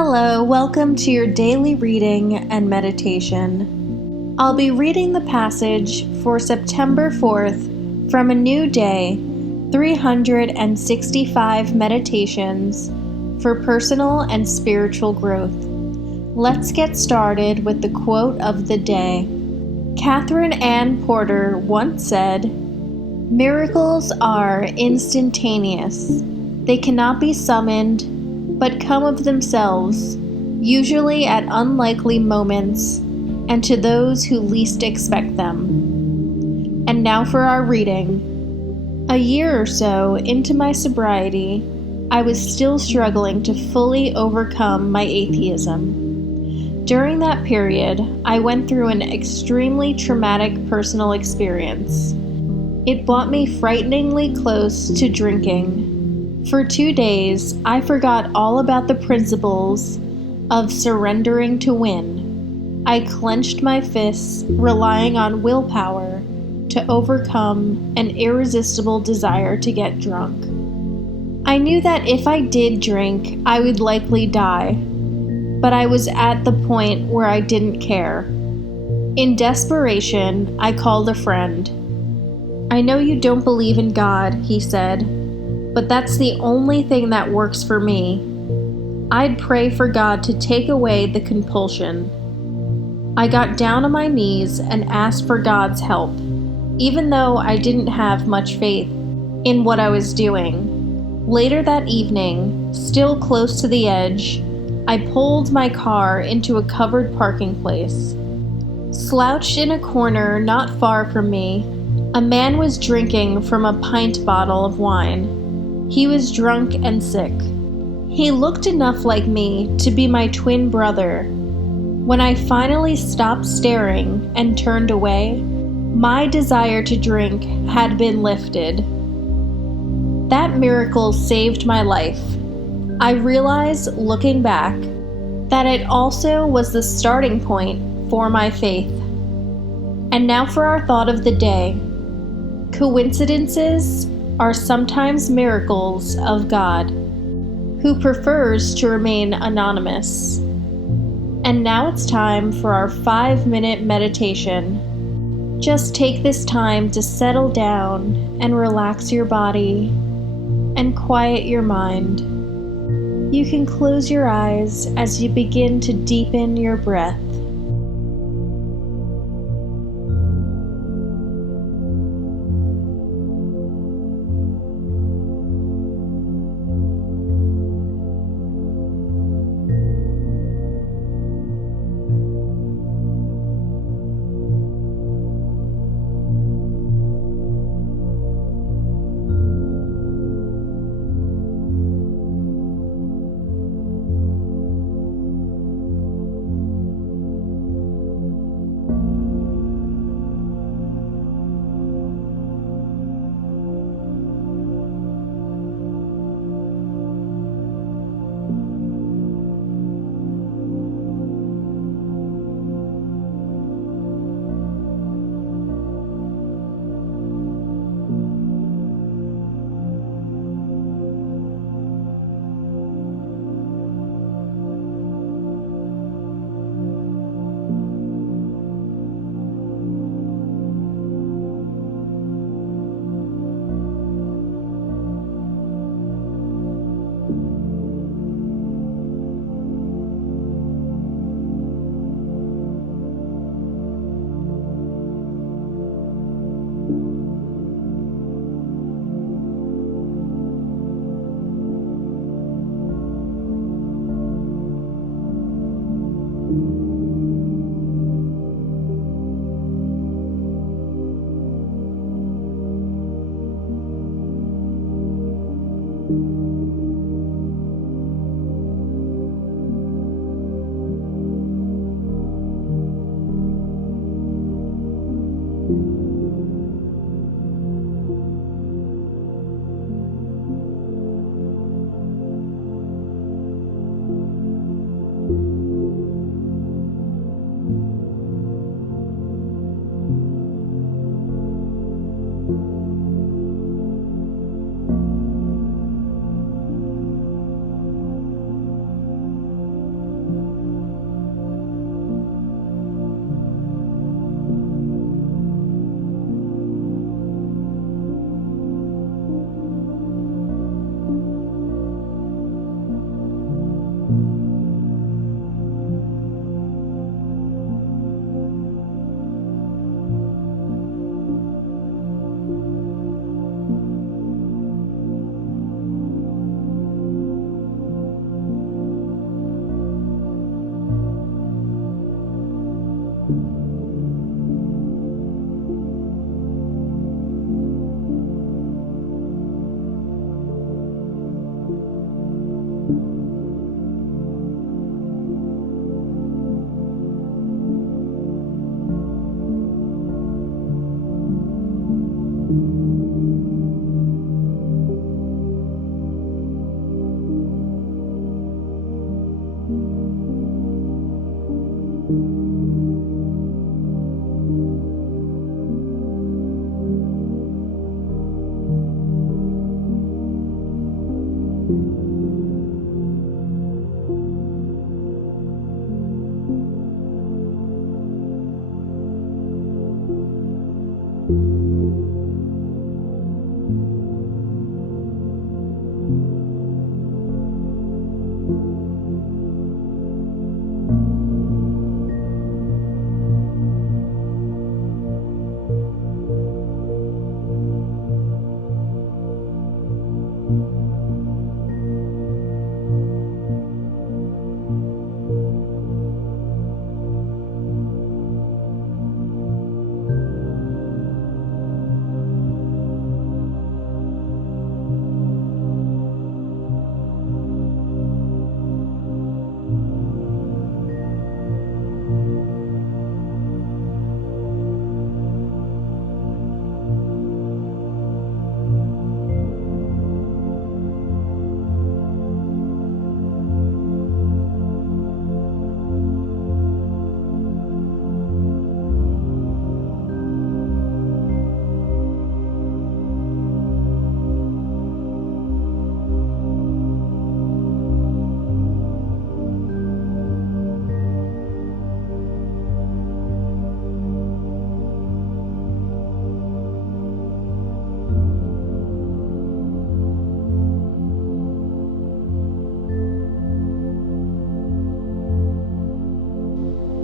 Hello, welcome to your daily reading and meditation. I'll be reading the passage for September 4th from A New Day, 365 Meditations for Personal and Spiritual Growth. Let's get started with the quote of the day. Catherine Ann Porter once said, "Miracles are instantaneous. They cannot be summoned, but come of themselves, usually at unlikely moments, and to those who least expect them." And now for our reading. A year or so into my sobriety, I was still struggling to fully overcome my atheism. During that period, I went through an extremely traumatic personal experience. It brought me frighteningly close to drinking. For 2 days, I forgot all about the principles of surrendering to win. I clenched my fists, relying on willpower to overcome an irresistible desire to get drunk. I knew that if I did drink, I would likely die, but I was at the point where I didn't care. In desperation, I called a friend. "I know you don't believe in God," he said, "but that's the only thing that works for me. I'd pray for God to take away the compulsion." I got down on my knees and asked for God's help, even though I didn't have much faith in what I was doing. Later that evening, still close to the edge, I pulled my car into a covered parking place. Slouched in a corner not far from me, a man was drinking from a pint bottle of wine. He was drunk and sick. He looked enough like me to be my twin brother. When I finally stopped staring and turned away, my desire to drink had been lifted. That miracle saved my life. I realize, looking back, that it also was the starting point for my faith. And now for our thought of the day. Coincidences are sometimes miracles of God, who prefers to remain anonymous. And now it's time for our 5-minute meditation. Just take this time to settle down and relax your body and quiet your mind. You can close your eyes as you begin to deepen your breath.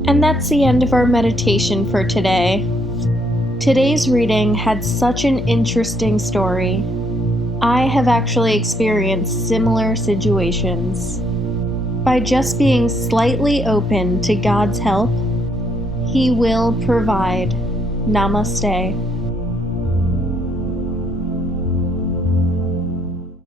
And that's the end of our meditation for today. Today's reading had such an interesting story. I have actually experienced similar situations. By just being slightly open to God's help, He will provide. Namaste.